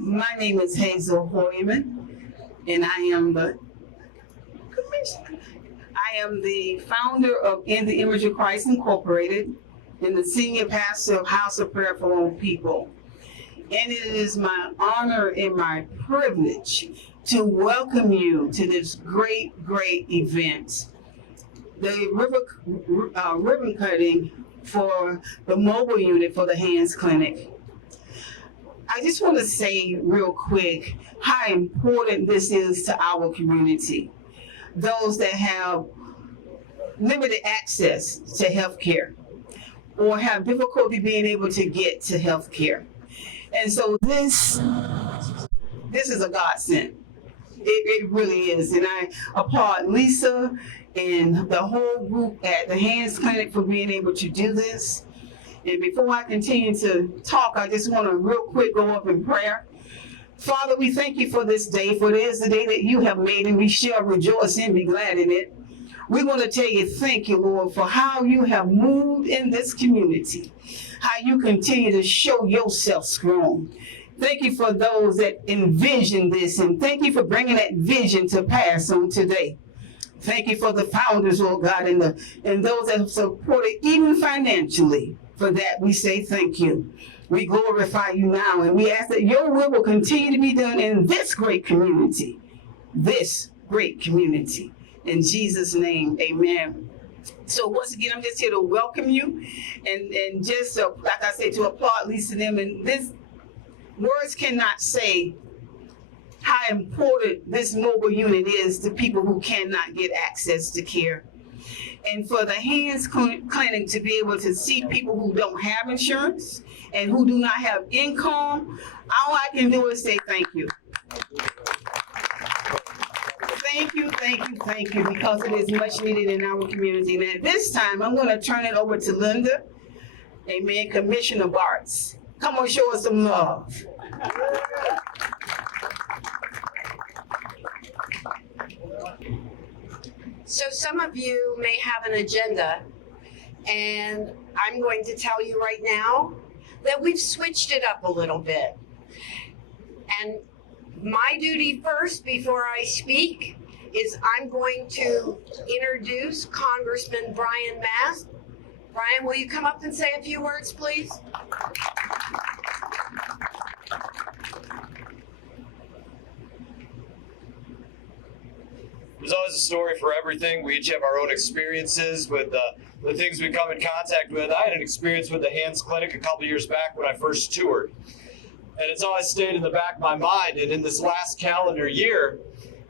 My name is Hazel Hoyman, and I am the commissioner. I am the founder of In the Image of Christ Incorporated and the senior pastor of House of Prayer for All People. And it is my honor and my privilege to welcome you to this great event. The ribbon cutting for the mobile unit for the Hands Clinic. I just want to say real quick how important this is to our community. Those that have limited access to health care or have difficulty being able to get to health care. And so this is a godsend. It really is. And I applaud Lisa and the whole group at the Hands Clinic for being able to do this. And before I continue to talk, I just want to real quick go up in prayer. Father, we thank you for this day, for it is the day that you have made, and we shall rejoice and be glad in it. We want to tell you thank you, Lord, for how you have moved in this community, how you continue to show yourself strong. Thank you for those that envision this, and thank you for bringing that vision to pass on today. Thank you for the founders, Lord God, and those that have supported even financially. For that, we say thank you. We glorify you now, and we ask that your will continue to be done in this great community. This great community. In Jesus' name, amen. So once again, I'm just here to welcome you, and just like I said, to applaud Lisa and them. And this words cannot say how important this mobile unit is to people who cannot get access to care. And for the Hands Clinic to be able to see people who don't have insurance and who do not have income, all I can do is say thank you. Thank you, because it is much needed in our community. And at this time, I'm going to turn it over to Linda, amen, Commissioner Bartz. Come on, show us some love. So some of you may have an agenda, and I'm going to tell you right now that we've switched it up a little bit. And my duty first, before I speak, is I'm going to introduce Congressman Brian Mast. Brian, will you come up and say a few words, please? There's always a story for everything. We each have our own experiences with the things we come in contact with. I had an experience with the Hands Clinic a couple years back when I first toured. And it's always stayed in the back of my mind. And in this last calendar year,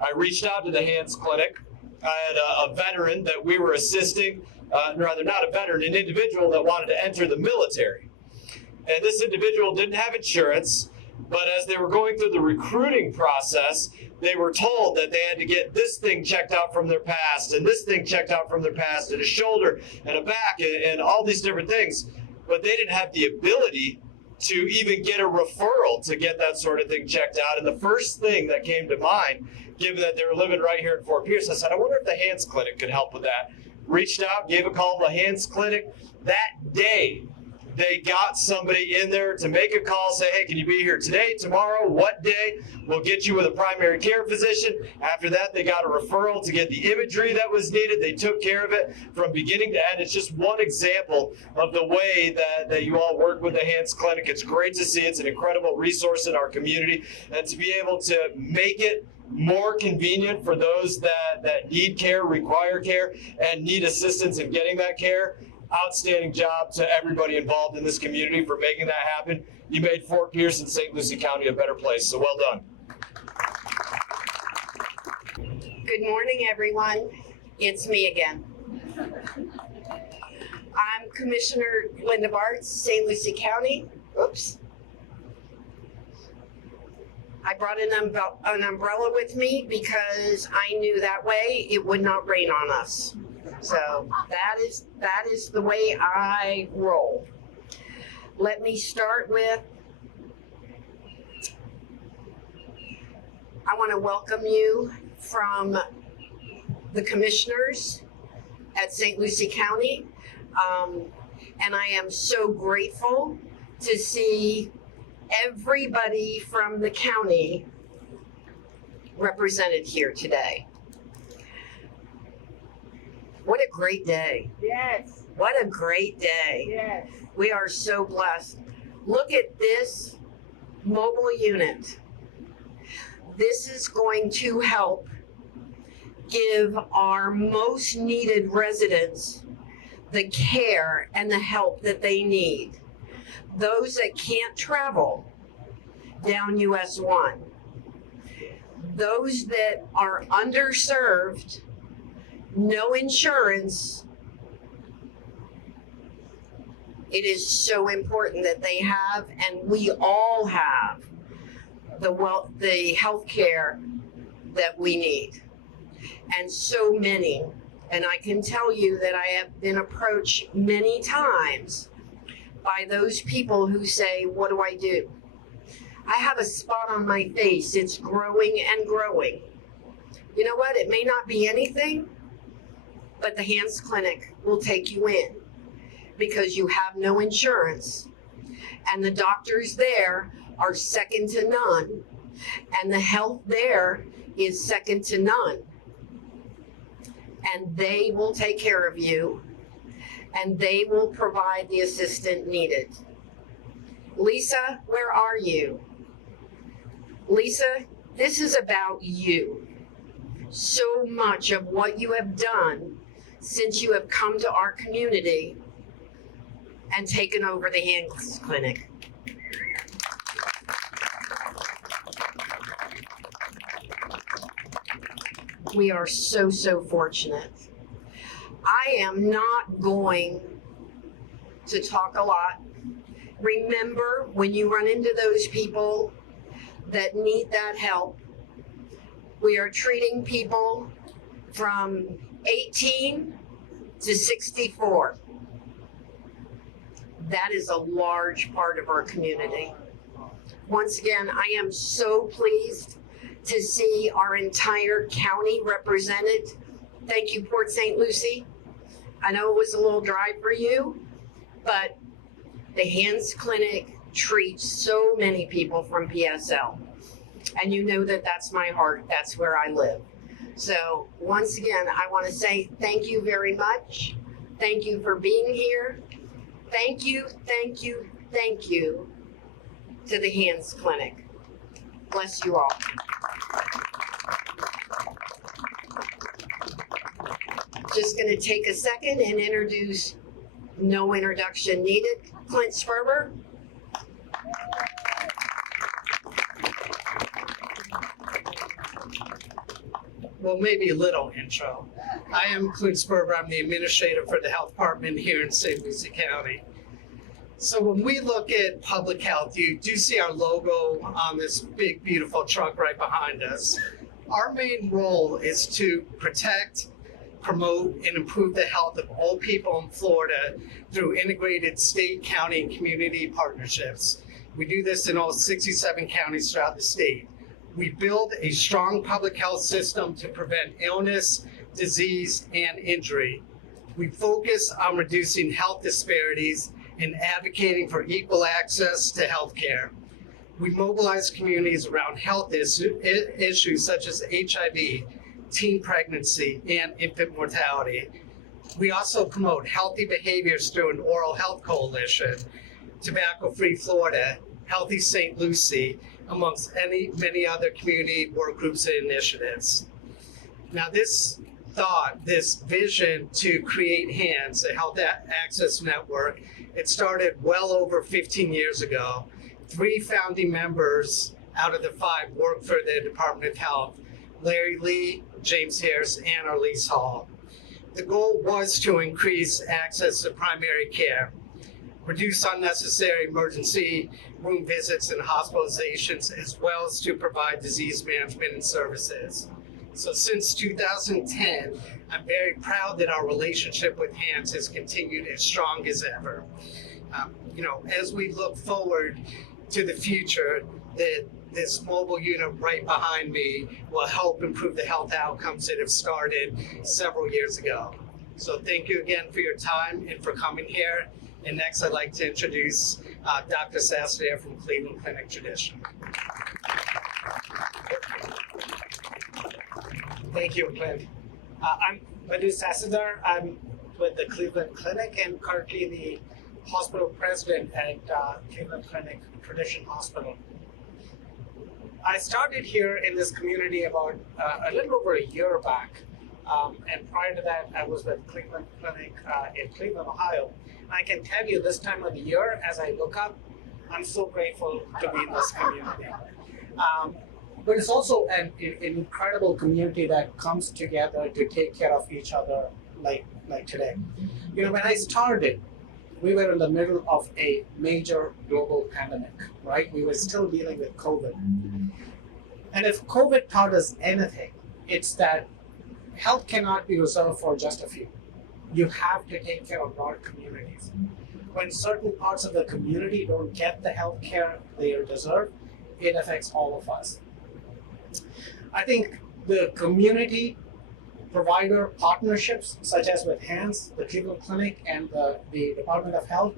I reached out to the Hands Clinic. I had a veteran that we were assisting, rather not a veteran, an individual that wanted to enter the military. And this individual didn't have insurance, but as they were going through the recruiting process, they were told that they had to get this thing checked out from their past, and this thing checked out from their past, and a shoulder, and a back, and all these different things. But they didn't have the ability to even get a referral to get that sort of thing checked out. And the first thing that came to mind, given that they were living right here in Fort Pierce, I said, I wonder if the Hands Clinic could help with that. Reached out, gave a call to the Hands Clinic. That day, they got somebody in there to make a call, say, hey, can you be here today, tomorrow, what day? We'll get you with a primary care physician. After that, they got a referral to get the imagery that was needed. They took care of it from beginning to end. It's just one example of the way that you all work with the Hands Clinic. It's great to see. It's an incredible resource in our community. And to be able to make it more convenient for those that need care, require care, and need assistance in getting that care. Outstanding job to everybody involved in this community for making that happen. You made Fort Pierce and St. Lucie County a better place, so well done. Good morning, everyone. It's me again. I'm Commissioner Linda Bartz, St. Lucie County. Oops. I brought an umbrella with me because I knew that way it would not rain on us. So that is the way I roll. Let me start with, I want to welcome you from the commissioners at St. Lucie County. And I am so grateful to see everybody from the county represented here today. What a great day. Yes, What a great day. yes. We are so blessed. Look at this mobile unit. This is going to help give our most needed residents the care and the help that they need. Those that can't travel down US 1. Those that are underserved, no insurance. It is so important that they have, and we all have, the health care that we need. And so many, and I can tell you that I have been approached many times by those people who say, what do I do? I have a spot on my face, it's growing and growing. You know what, it may not be anything, but the Hands Clinic will take you in because you have no insurance. And the doctors there are second to none. And the health there is second to none. And they will take care of you, and they will provide the assistance needed. Lisa, where are you? Lisa, this is about you. So much of what you have done since you have come to our community and taken over the Hands Clinic. We are so, so fortunate. I am not going to talk a lot. Remember, when you run into those people that need that help, we are treating people from 18 to 64. That is a large part of our community. Once again, I am so pleased to see our entire county represented. Thank you, Port St. Lucie. I know it was a little dry for you, but the Hands Clinic treats so many people from PSL. And you know that that's my heart, that's where I live. So once again, I want to say thank you very much. Thank you for being here. Thank you, thank you, thank you to the Hands Clinic. Bless you all. Just going to take a second and introduce, no introduction needed, Clint Sperber. Well, maybe a little intro. I am Clint Sperber. I'm the administrator for the health department here in St. Lucie County. So when we look at public health, you do see our logo on this big, beautiful truck right behind us. Our main role is to protect, promote, and improve the health of all people in Florida through integrated state, county, and community partnerships. We do this in all 67 counties throughout the state. We build a strong public health system to prevent illness, disease, and injury. We focus on reducing health disparities and advocating for equal access to health care. We mobilize communities around health issues such as HIV, teen pregnancy, and infant mortality. We also promote healthy behaviors through an oral health coalition, Tobacco Free Florida, Healthy St. Lucie, amongst many other community work groups and initiatives. Now this thought, this vision to create HANDS, a health access network, it started well over 15 years ago. 3 founding members out of the 5 work for the Department of Health, Larry Lee, James Harris, and Arlise Hall. The goal was to increase access to primary care, reduce unnecessary emergency room visits and hospitalizations, as well as to provide disease management and services. So since 2010, I'm very proud that our relationship with HANDS has continued as strong as ever. As we look forward to the future, that this mobile unit right behind me will help improve the health outcomes that have started several years ago. So thank you again for your time and for coming here. And next, I'd like to introduce Dr. Sastre from Cleveland Clinic Tradition. Thank you, Clint. I'm Madhu Sassadar. I'm with the Cleveland Clinic and currently the hospital president at Cleveland Clinic Tradition Hospital. I started here in this community about a little over a year back. And prior to that, I was with Cleveland Clinic in Cleveland, Ohio. And I can tell you this time of the year, as I look up, I'm so grateful to be in this community. But it's also an incredible community that comes together to take care of each other like today. You know, when I started, we were in the middle of a major global pandemic, right? We were still dealing with COVID. And if COVID taught us anything, it's that health cannot be reserved for just a few. You have to take care of broad communities. When certain parts of the community don't get the health care they deserve, it affects all of us. I think the community provider partnerships, such as with HANDS, the Cleveland Clinic, and the Department of Health,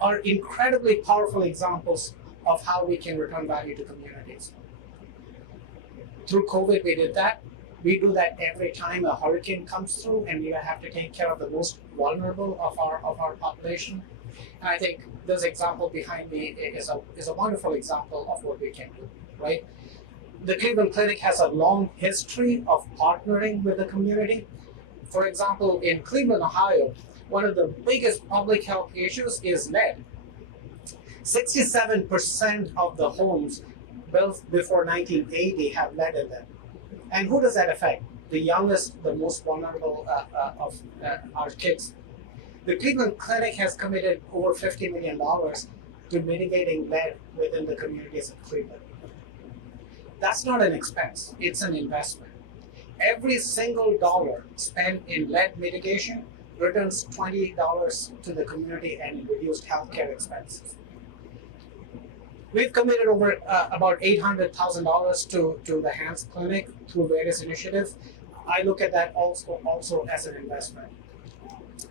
are incredibly powerful examples of how we can return value to communities. Through COVID, we did that. We do that every time a hurricane comes through and we have to take care of the most vulnerable of our population. And I think this example behind me is a wonderful example of what we can do, right? The Cleveland Clinic has a long history of partnering with the community. For example, in Cleveland, Ohio, one of the biggest public health issues is lead. 67% of the homes built before 1980 have lead in them. And who does that affect? The youngest, the most vulnerable of our kids. The Cleveland Clinic has committed over $50 million to mitigating lead within the communities of Cleveland. That's not an expense, it's an investment. Every single dollar spent in lead mitigation returns $20 to the community and in reduced healthcare expenses. We've committed over about $800,000 to the HANDS Clinic through various initiatives. I look at that also as an investment.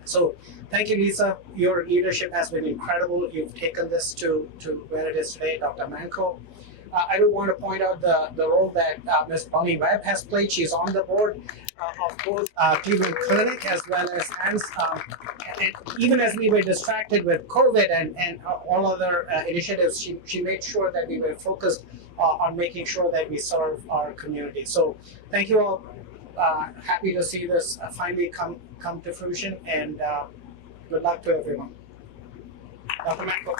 So thank you, Lisa. Your leadership has been incredible. You've taken this to where it is today, Dr. Manco. I do want to point out the role that Ms. Bonnie Webb has played. She's on the board of both Cleveland Clinic as well as HANDS. And even as we were distracted with COVID and all other initiatives, she made sure that we were focused on making sure that we serve our community. So thank you all. Happy to see this finally come to fruition, and good luck to everyone. Dr. Manco.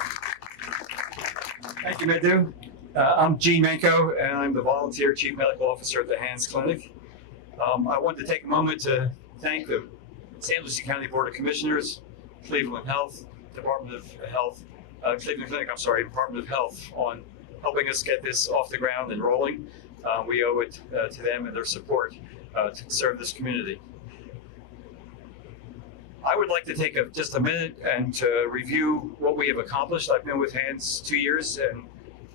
Thank you, Madhu. I'm Gene Manco, and I'm the volunteer chief medical officer at the HANDS Clinic. I wanted to take a moment to thank the San Lucie County Board of Commissioners, Cleveland Health, Department of Health, Cleveland Clinic, Department of Health, on helping us get this off the ground and rolling. We owe it to them and their support to serve this community. I would like to take just a minute and to review what we have accomplished. I've been with HANDS 2 years, and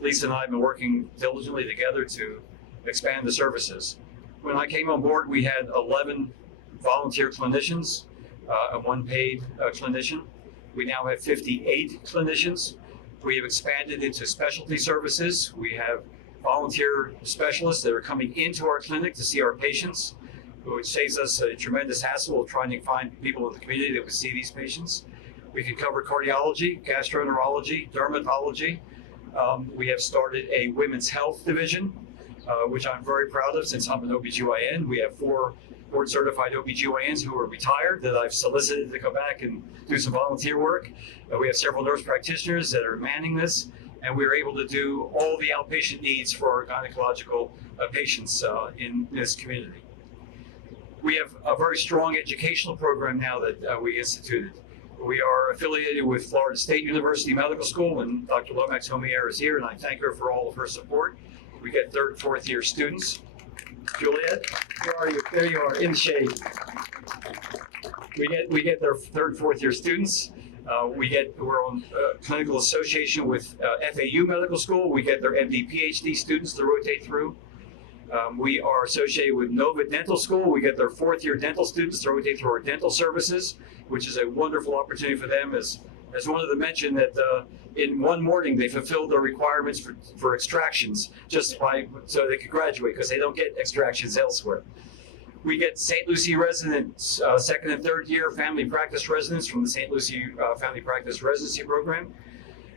Lisa and I have been working diligently together to expand the services. When I came on board, we had 11 volunteer clinicians and 1 paid clinician. We now have 58 clinicians. We have expanded into specialty services. We have volunteer specialists that are coming into our clinic to see our patients, which saves us a tremendous hassle of trying to find people in the community that would see these patients. We can cover cardiology, gastroenterology, dermatology. We have started a women's health division, which I'm very proud of since I'm an OBGYN. We have 4 board certified OBGYNs who are retired that I've solicited to come back and do some volunteer work. We have several nurse practitioners that are manning this, and we're able to do all the outpatient needs for our gynecological patients in this community. We have a very strong educational program now that we instituted. We are affiliated with Florida State University Medical School, and Dr. Lomax Homier is here, and I thank her for all of her support. We get 3rd, 4th year students. Juliet, where are you? There you are, in the shade. We get their 3rd, 4th year students. We're on clinical association with FAU Medical School. We get their MD, PhD students to rotate through. We are associated with Nova Dental School. We get their fourth-year dental students rotate through our dental services, which is a wonderful opportunity for them. As one of them mentioned, that in one morning they fulfilled their requirements for extractions so they could graduate, because they don't get extractions elsewhere. We get St. Lucie residents, second and third year family practice residents from the St. Lucie Family Practice Residency Program.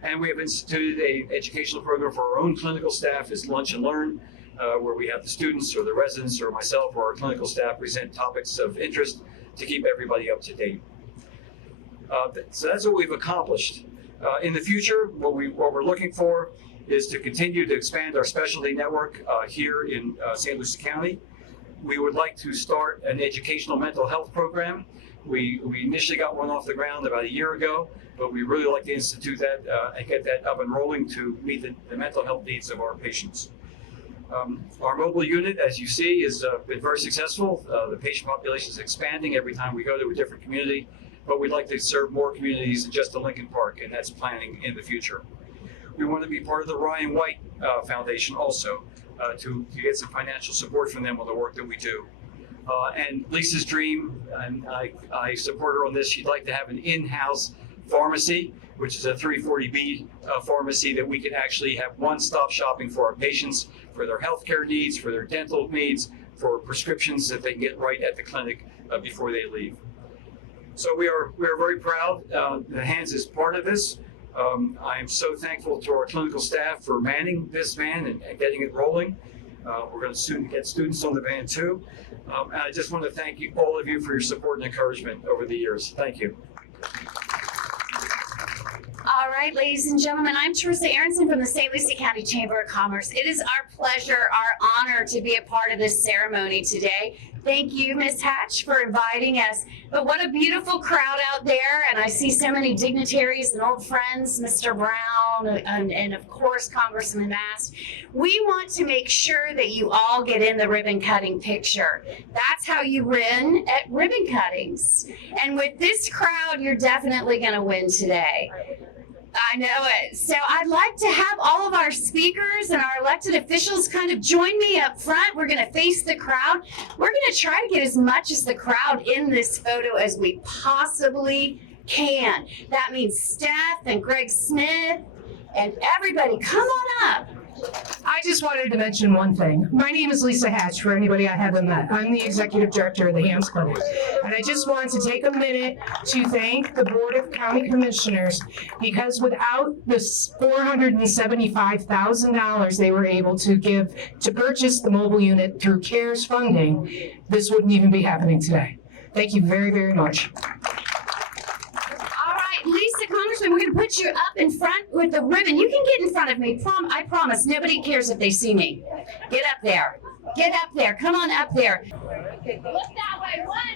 And we have instituted an educational program for our own clinical staff, is Lunch and Learn, where we have the students or the residents or myself or our clinical staff present topics of interest to keep everybody up to date. So that's what we've accomplished. In the future, what we're looking for is to continue to expand our specialty network here in St. Lucie County. We would like to start an educational mental health program. We initially got one off the ground about a year ago, but we really like to institute that and get that up and rolling to meet the mental health needs of our patients. Our mobile unit, as you see, has been very successful. The patient population is expanding every time we go to a different community, but we'd like to serve more communities than just the Lincoln Park, and that's planning in the future. We want to be part of the Ryan White Foundation also, to get some financial support from them on the work that we do. And Lisa's dream, and I support her on this, she'd like to have an in-house pharmacy, which is a 340B pharmacy that we could actually have one-stop shopping for our patients, for their healthcare needs, for their dental needs, for prescriptions that they can get right at the clinic before they leave. So we are very proud that Hands is part of this. I am so thankful to our clinical staff for manning this van and getting it rolling. We're going to soon get students on the van too. And I just want to thank you, all of you, for your support and encouragement over the years. Thank you. All right, ladies and gentlemen, I'm Teresa Aronson from the St. Lucie County Chamber of Commerce. It is our pleasure, our honor to be a part of this ceremony today. Thank you, Ms. Hatch, for inviting us. But what a beautiful crowd out there, and I see so many dignitaries and old friends, Mr. Brown, and of course, Congressman Mast. We want to make sure that you all get in the ribbon cutting picture. That's how you win at ribbon cuttings. And with this crowd, you're definitely going to win today. I know it. So I'd like to have all of our speakers and our elected officials kind of join me up front. We're going to face the crowd. We're going to try to get as much as the crowd in this photo as we possibly can. That means Steph and Greg Smith and everybody. Come on up. I just wanted to mention one thing. My name is Lisa Hatch, for anybody I haven't met. I'm the executive director of the Hands Clinic. And I just wanted to take a minute to thank the Board of County Commissioners, because without this $475,000 they were able to give to purchase the mobile unit through CARES funding, this wouldn't even be happening today. Thank you very, very much. Lisa, Congressman, we're going to put you up in front with the ribbon. You can get in front of me. I promise. Nobody cares if they see me. Get up there. Get up there. Come on up there. Look that way. 1,